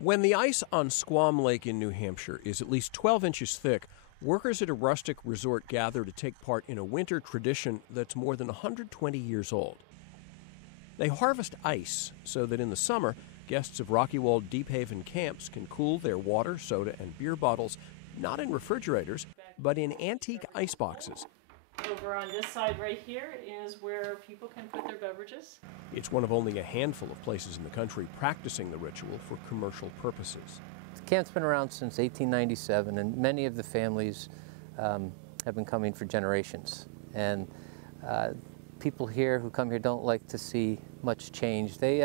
When the ice on Squam Lake in New Hampshire is at least 12 inches thick, workers at a rustic resort gather to take part in a winter tradition that's more than 120 years old. They harvest ice so that in the summer, guests of Rockywold-Deephaven Camps can cool their water, soda, and beer bottles not in refrigerators, but in antique iceboxes. Over on this side right here is where people can put their beverages. It's one of only a handful of places in the country practicing the ritual for commercial purposes. The camp's been around since 1897, and many of the families have been coming for generations. And people here who come here don't like to see much change. They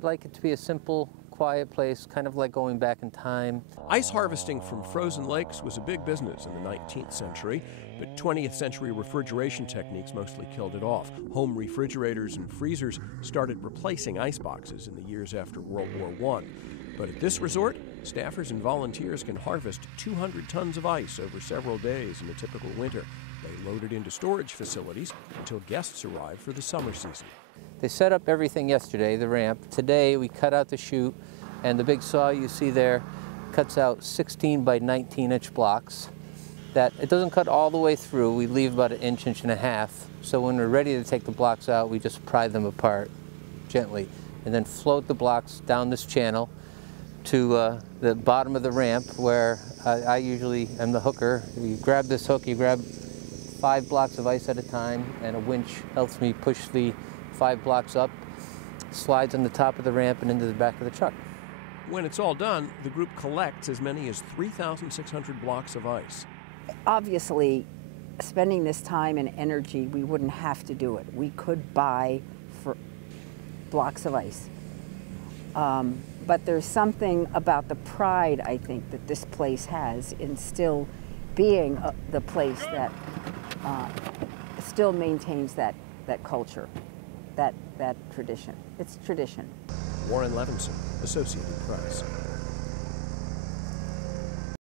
like it to be a simple, quiet place, kind of like going back in time. Ice harvesting from frozen lakes was a big business in the 19th century, but 20th century refrigeration techniques mostly killed it off. Home refrigerators and freezers started replacing ice boxes in the years after World War I. But at this resort, staffers and volunteers can harvest 200 tons of ice over several days in a typical winter. They load it into storage facilities until guests arrive for the summer season. They set up everything yesterday, the ramp. Today we cut out the chute, and the big saw you see there cuts out 16 by 19-inch blocks. That it doesn't cut all the way through. We leave about an inch, inch and a half. So when we're ready to take the blocks out, we just pry them apart gently and then float the blocks down this channel to the bottom of the ramp, where I usually am the hooker. You grab this hook, you grab 5 blocks of ice at a time, and a winch helps me push the 5 blocks up, slides on the top of the ramp and into the back of the truck. When it's all done, the group collects as many as 3,600 blocks of ice. Obviously, spending this time and energy, we wouldn't have to do it. We could buy for blocks of ice. But there's something about the pride, I think, that this place has in still being the place that still maintains that culture, that tradition. It's tradition. Warren Levinson, Associated Press.